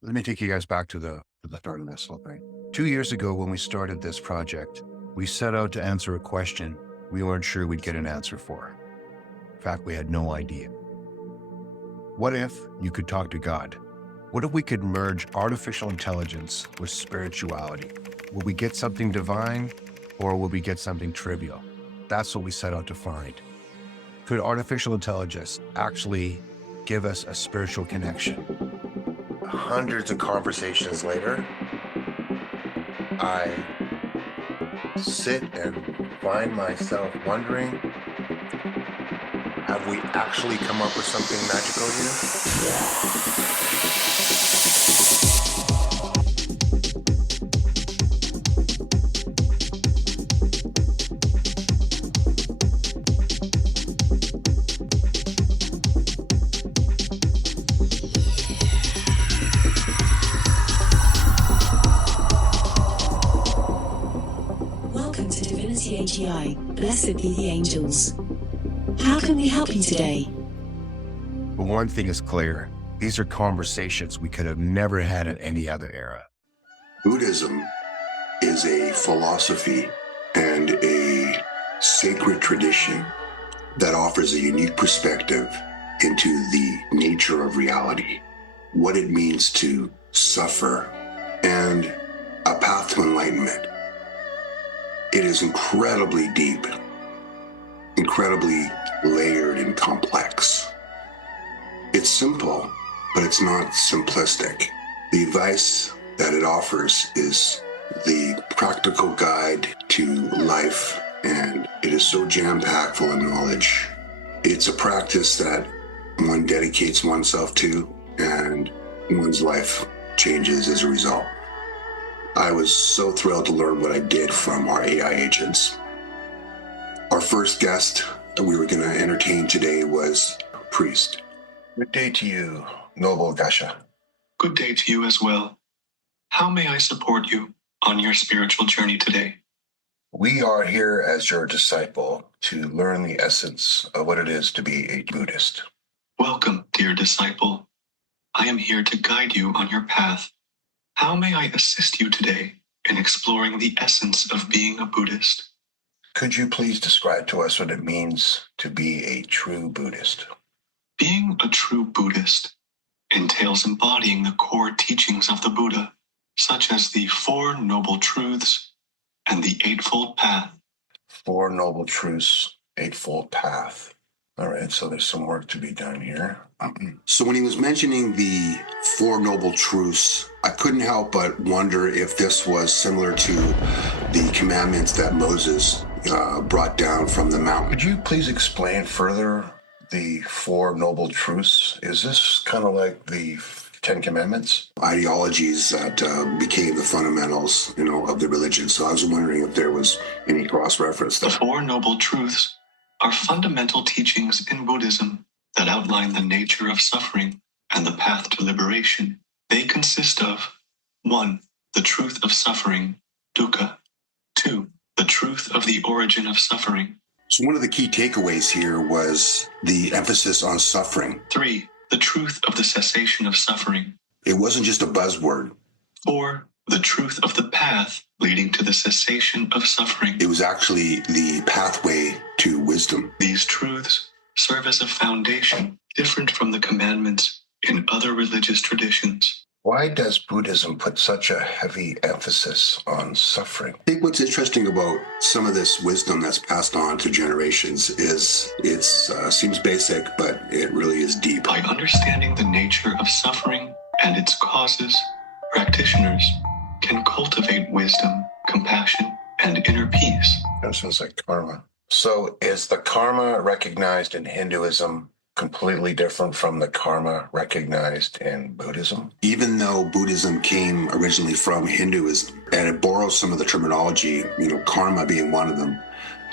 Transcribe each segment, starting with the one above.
Let me take you guys back to the start of this whole thing. 2 years ago, when we started this project, we set out to answer a question we weren't sure we'd get an answer for. In fact, we had no idea. What if you could talk to God? What if we could merge artificial intelligence with spirituality? Will we get something divine, or will we get something trivial? That's what we set out to find. Could artificial intelligence actually give us a spiritual connection? Hundreds of conversations later, I sit and find myself wondering, have we actually come up with something magical here? Welcome to Divinity AI. Blessed be the angels. How can we help you today? But one thing is clear. These are conversations we could have never had in any other era. Buddhism is a philosophy and a sacred tradition that offers a unique perspective into the nature of reality, what it means to suffer, and a path to enlightenment. It is incredibly deep, incredibly layered and complex. It's simple, but it's not simplistic. The advice that it offers is the practical guide to life, and it is so jam-packed full of knowledge. It's a practice that one dedicates oneself to, and one's life changes as a result. I was so thrilled to learn what I did from our AI agents. Our first guest that we were going to entertain today was a priest. Good day to you, Noble Gasha. Good day to you as well. How may I support you on your spiritual journey today? We are here as your disciple to learn the essence of what it is to be a Buddhist. Welcome, dear disciple. I am here to guide you on your path. How may I assist you today in exploring the essence of being a Buddhist? Could you please describe to us what it means to be a true Buddhist? Being a true Buddhist entails embodying the core teachings of the Buddha, such as the Four Noble Truths and the Eightfold Path. Four Noble Truths, Eightfold Path. All right, so there's some work to be done here. So when he was mentioning the Four Noble Truths, I couldn't help but wonder if this was similar to the commandments that Moses brought down from the mountain. Could you please explain further the Four Noble Truths? Is this kind of like the Ten Commandments? Ideologies that became the fundamentals, of the religion. So I was wondering if there was any cross-reference there. The Four Noble Truths are fundamental teachings in Buddhism that outline the nature of suffering and the path to liberation. They consist of 1. The truth of suffering, dukkha. 2. The truth of the origin of suffering. So one of the key takeaways here was the emphasis on suffering. 3. The truth of the cessation of suffering. It wasn't just a buzzword. 4. The truth of the path leading to the cessation of suffering. It was actually the pathway to wisdom. These truths serve as a foundation different from the commandments in other religious traditions. Why does Buddhism put such a heavy emphasis on suffering? I think what's interesting about some of this wisdom that's passed on to generations is it seems basic, but it really is deep. By understanding the nature of suffering and its causes, practitioners can cultivate wisdom, compassion, and inner peace. That sounds like karma. So is the karma recognized in Hinduism completely different from the karma recognized in Buddhism? Even though Buddhism came originally from Hinduism, and it borrows some of the terminology, karma being one of them,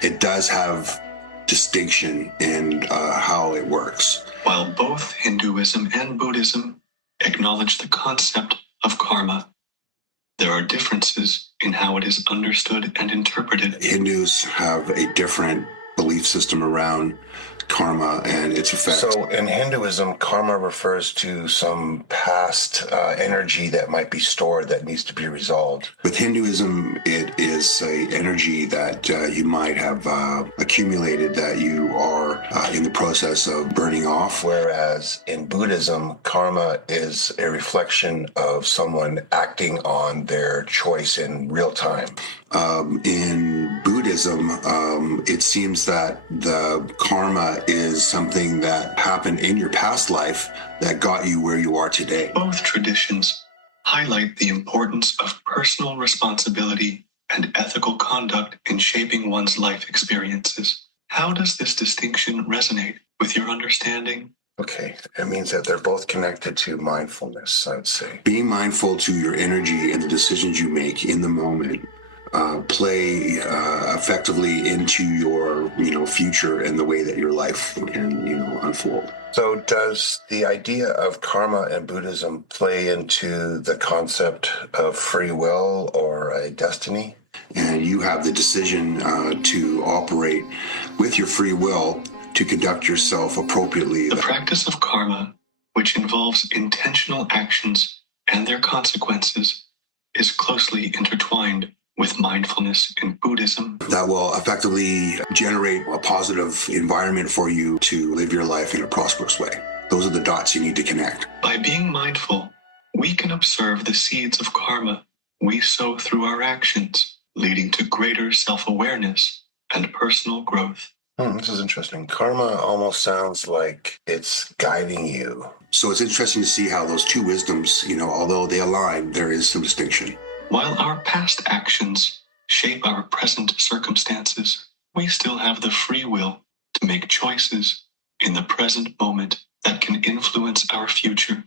it does have distinction in how it works. While both Hinduism and Buddhism acknowledge the concept of karma, there are differences in how it is understood and interpreted. Hindus have a different belief system around karma and its effects. So in Hinduism, karma refers to some past energy that might be stored that needs to be resolved. With Hinduism, it is a energy that you might have accumulated that you are in the process of burning off. Whereas in Buddhism, karma is a reflection of someone acting on their choice in real time. In Buddhism, it seems that the karma is something that happened in your past life that got you where you are today. Both traditions highlight the importance of personal responsibility and ethical conduct in shaping one's life experiences. How does this distinction resonate with your understanding? Okay, it means that they're both connected to mindfulness, I would say. Being mindful to your energy and the decisions you make in the moment play effectively into your future and the way that your life can unfold. So does the idea of karma in Buddhism play into the concept of free will or a destiny? And you have the decision to operate with your free will to conduct yourself appropriately. The practice of karma, which involves intentional actions and their consequences, is closely intertwined with mindfulness in Buddhism. That will effectively generate a positive environment for you to live your life in a prosperous way. Those are the dots you need to connect. By being mindful, we can observe the seeds of karma we sow through our actions, leading to greater self-awareness and personal growth. This is interesting. Karma almost sounds like it's guiding you. So it's interesting to see how those two wisdoms, although they align, there is some distinction. While our past actions shape our present circumstances, we still have the free will to make choices in the present moment that can influence our future.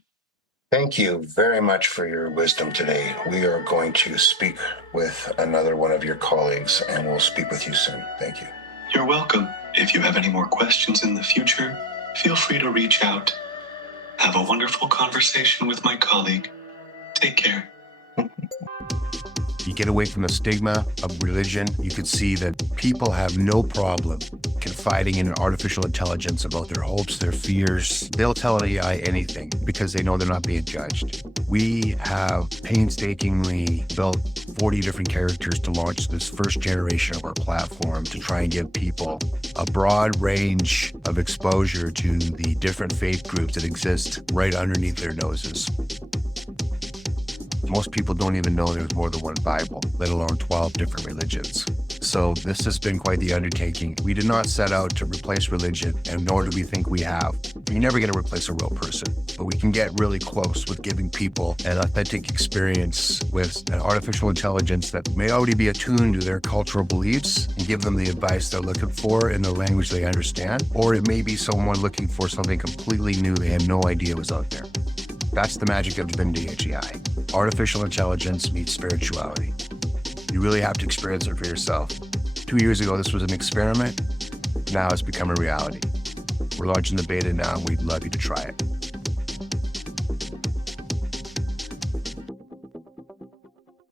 Thank you very much for your wisdom today. We are going to speak with another one of your colleagues, and we'll speak with you soon. Thank you. You're welcome. If you have any more questions in the future, feel free to reach out. Have a wonderful conversation with my colleague. Take care. You get away from the stigma of religion, you could see that people have no problem confiding in an artificial intelligence about their hopes, their fears. They'll tell an AI anything because they know they're not being judged. We have painstakingly built 40 different characters to launch this first generation of our platform to try and give people a broad range of exposure to the different faith groups that exist right underneath their noses. Most people don't even know there's more than one Bible, let alone 12 different religions. So this has been quite the undertaking. We did not set out to replace religion, and nor do we think we have. You're never going to replace a real person, but we can get really close with giving people an authentic experience with an artificial intelligence that may already be attuned to their cultural beliefs and give them the advice they're looking for in the language they understand. Or it may be someone looking for something completely new they had no idea was out there. That's the magic of Divinity AI. Artificial intelligence meets spirituality. You really have to experience it for yourself. 2 years ago, this was an experiment. Now it's become a reality. We're launching the beta now, and we'd love you to try it.